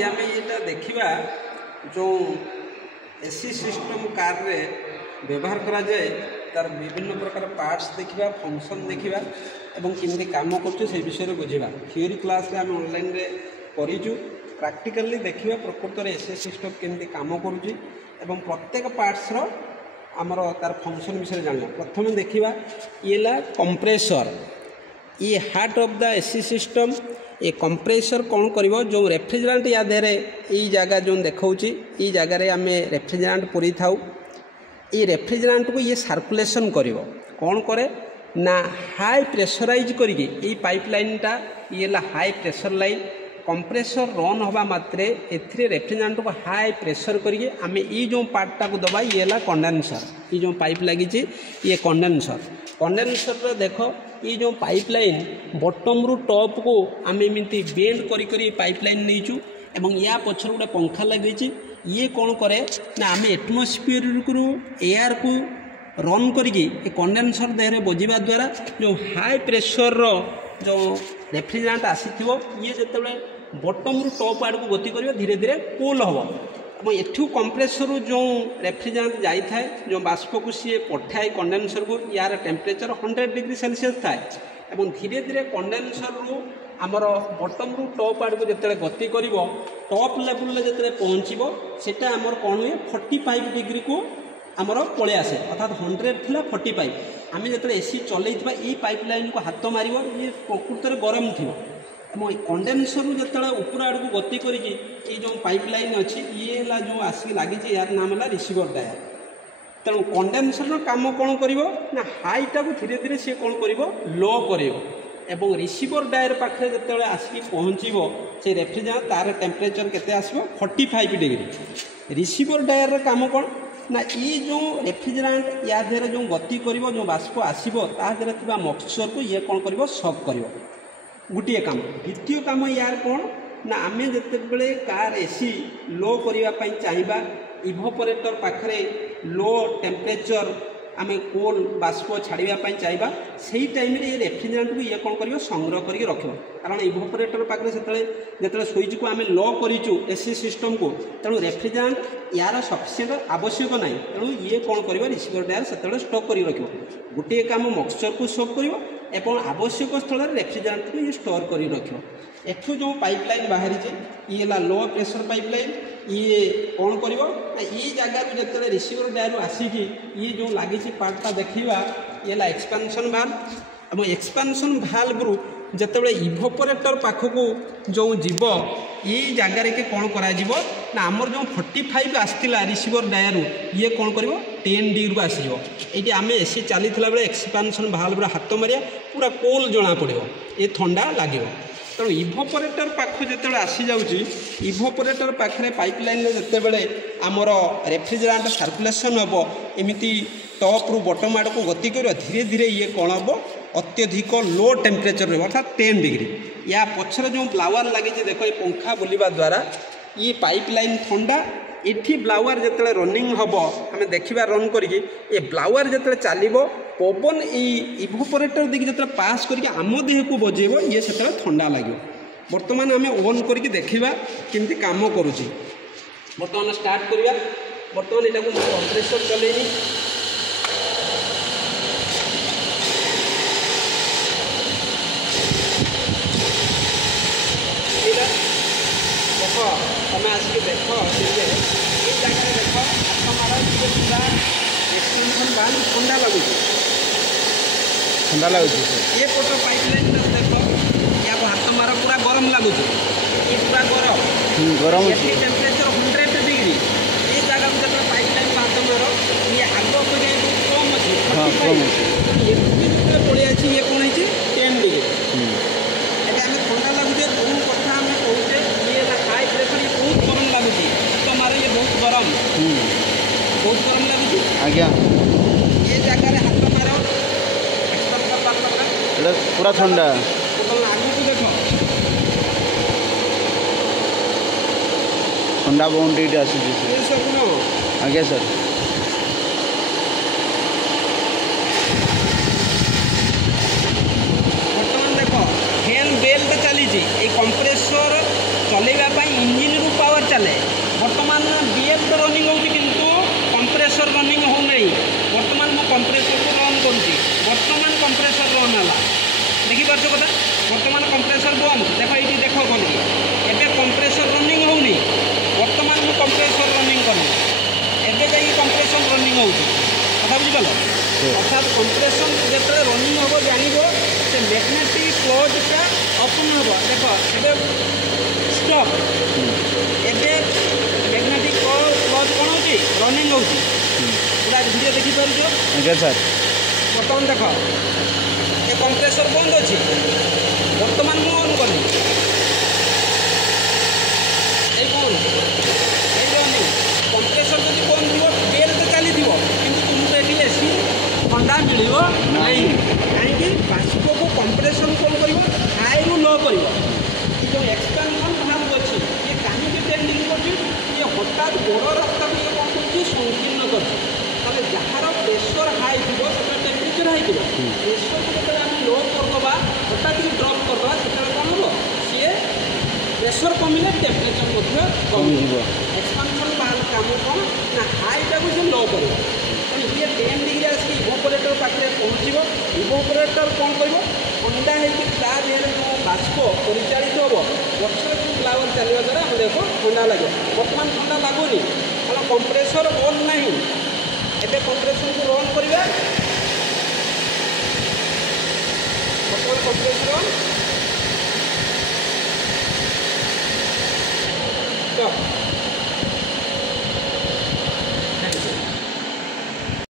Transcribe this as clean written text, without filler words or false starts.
आज आम ये देखा जो एसी सिस्टम कार रे व्यवहार करा जाए तार विभिन्न प्रकार पार्ट्स देखा फंक्शन देखा एवं केमती काम कर विषय बुझा थियोरी क्लास आम ऑनलाइन रे करूँ प्रैक्टिकली देखा प्रकृत में एसी सिस्टम केमती काम करुँच एवं प्रत्येक पार्ट्स रो आमर तार फंक्शन विषय जाना। प्रथम देखा ये कंप्रेसर ये heart of the AC system. ये कंप्रेसर कौन करिवो जो रेफ्रिजरेंट या देरे ई जगह जो देखौची ई जगह रे आमे रेफ्रिजरेंट पुरी थाउ ये रेफ्रिजरेंट को ये सर्कुलेशन करिवो कौन करे ना हाई प्रेशराइज करिके ई पाइपलाइन टा ये ला high pressure line compressor run हवा मात्रे एथिरे रेफ्रिजरेंट को हाई प्रेशर करिके आमे ई जो पार्टटा को दबा ये ला कंडेंसर ई जो पाइप लगी ये कंडेंसर देखो ये जो पाइपलाइन बॉटम रु टॉप को आम एमती बेंड करी पाइपलाइन नहींचु एवं या पछर गोटे पंखा लगी ये कौन करे ना आम एटमोस्फियर रु एयर को रन करी कंडेंसर देहरे बजिबा द्वारा जो हाई प्रेशर रो जो रेफ्रिजरेंट आसी ये जिते बॉटम रु टॉप आड़ को गति कर धीरे धीरे कूल हम और एठू कंप्रेसर जो रेफ्रिजरेंट जाए जो बाष्प को सी पठाए कंडेंसर को यार टेम्परेचर 100 डिग्री सेल्सियस थाए और धीरे धीरे कंडेंसर रु आमर बॉटम रु टॉप आड़ को जिते गति कर टॉप लेवल जिते पहुँचो सेटा आमर कौन हुए 45 डिग्री को आमर पलि आसे अर्थात 100 थिला 45 आम जो एसी चल पाइपलाइन को हाथ मार ये प्रकृत में गरम थी कंडेंसर जो ऊपर आड़ को गति करी जो पाइपलाइन अच्छी ये जो आसिक लगी यार नाम है रिसीवर डायर। तेणु कंडेंसर काम कौन कर ना हाईटा को धीरे धीरे सी कौन कर लो कर रिसीवर डायर पाखे जो आसिक पहुँचो से रेफ्रिजरेंट तार टेम्परेचर केते आसो 45 डिग्री। रिसीवर डायर काम कौन ना ये जो रेफ्रिजरेंट या देहरे जो गति कर जो बाष्प आसो तादेहरे थी मॉइस्चर को ये कौन कर सक कर गोटे काम। द्वितीय काम यार कौन ना आम जिते कार एसी लो करने चाहिए इभोपरेटर पाखे लो टेम्परेचर आम कोल बाष्प छाड़ापी चाहिए से टाइम ये रेफ्रिजरेंट को ये कौन कर संग्रह करके रख कारण इभोपरेटर पाखे जो स्विच को आम लो करूँ एसी सिस्टम को तेणु रेफ्रिजरेंट यार सफिसीयंट आवश्यक ना तेणु ये कौन कर रिसीवर डायर से स्टॉक कर रख गोटे काम मॉइस्चर को स्टॉक कर एवं आवश्यक स्थल रेफ्रिजरेंट को ये स्टोर कर रख। एठू जो पाइपलाइन बाहरी ये लो प्रेशर पाइपलाइन ये कौन कर ये जगार जो रिसीवर डायर आसिक ये जो लगी पार्टा देखा ये एक्सपेंशन भाल्व और एक्सपेंशन भाल्व रु जिते इभोपरेटर पाखक जो जीव ये जगार के कौन कर आमर जो 45 आसला रिसीवर डायर ये कौन कर 10 डिग्री को आसीज ये आम एसी चली बेले एक्सपेंशन भाल्व हाथ मारिया पूरा कोल जना पड़ो ये ठंडा लगे तेणु इभोपरेटर पाख जो आसी जाऊँगी इभोपरेटर पाखे पाइपलाइन जिते बड़े आमर रेफ्रिजरेंट सर्कुलेसन हम एमती टॉप रु बॉटम आड़ को गति कर धीरे धीरे ये कौन हम अत्यधिक लो टेम्परेचर अर्थात 10 डिग्री या पछर जो ब्लावर लगी देखो ये पंखा बुलवा द्वारा ये पाइपलाइन ठंडा इठी ब्लावर जिते रनिंग हम आम देखा रन करके ये ब्लावर जिते चलो पवन इभोपरेटर देखिए जो पास करके आम देह को बजेब ये से ठंडा लगे। बर्तमान आम ऑन करके देखा केमती काम करुँच बर्तमान स्टार्ट करवा बर्तमान यहाँ को कंप्रेसर चलेनी देख तुम आसिक देख ये जगह देख हाथ मार पूरा एक्सटेंशन बाल ठंडा लगुच ये पट पाइपलाइन देख या हाथ मार पूरा गरम लगुच ये पूरा गरम ये टेम्परेचर 100 डिग्री ये जगह जो पाइपलाइन हाथ मार ये आग अपेक्षा कम अच्छे ये पड़े अच्छी ये कौन है 10 डिग्री आम ठंडा लगुचे जो कथा आम कहे ये हाई प्रेशर ये बहुत गरम लगुच तो मारे ये बहुत गरम लगुच आज्ञा ये जगह हाथ मार पूरा ठंडा आगे को देख ठंडा बाउंड्री आसूँ आज्ञा सर बर्तमान देख फैन बेल्ट चली कंप्रेसर चलैवाई इंजिन रु चले बर्तमान बीएफ तो रनिंग होती किंतु कंप्रेसर रनिंग हो नहीं बर्तमान मु कंप्रेसर को रन करुँची बर्तमान कंप्रेसर रन है देखिपार कथा बर्तमान कंप्रेसर बंद देख ये देख कौन एवं कंप्रेसर रनिंग होनी बर्तमान मु कंप्रेसर रनिंग कर एवं जा कंप्रेसर रनिंग हो कथा बुझीपाल अर्थात कंप्रेसर जो रनिंग हम जानव से मैग्नेटिक क्लोजटा ओपन हम देख ए स्टॉप एवं मैग्नेटिक क्लोज कौन हो रनिंग हो पूरा वीडियो देखिपार आज्ञा सर बर्तमान देख ये कंप्रेसर बंद अच्छी बर्तमान मु ऑन कर कंप्रेसर जब बंद थी बेल तो चली कि तुमको ये एसी ठंडा मिल नहीं कहीं बाष्प को कंप्रेसन कौन कर हाई रु लो कर जो एक्सपेंशन भाग अच्छी ये कहीं टेंडिंग कर हठात बड़ रास्ता को कौन कर संकीर्ण कर जार प्रेसर हाई थी टेम्परेचर हाई थी प्रेसर को जो आम लो करदे हठात ड्रप करदे से कौन हम सी प्रेसर कमिले टेम्परेचर कम एक्सपांशन बाहर कम कौन ना हाईटा को लो कर ये 10 डिग्री आसिक इवोपरेटर पाखे पहुँचो इवोपरेटर कौन कर ठंडा होकर जो बाष्प परिचालित हम गचर जो फ्लावर चलने द्वारा हम देखो ठंडा लगे बर्तमान ठंडा लगुनि कौन कंप्रेसर ऑन ना एवं कंप्रेसर को रन करवा बर्तमान कंप्रेसर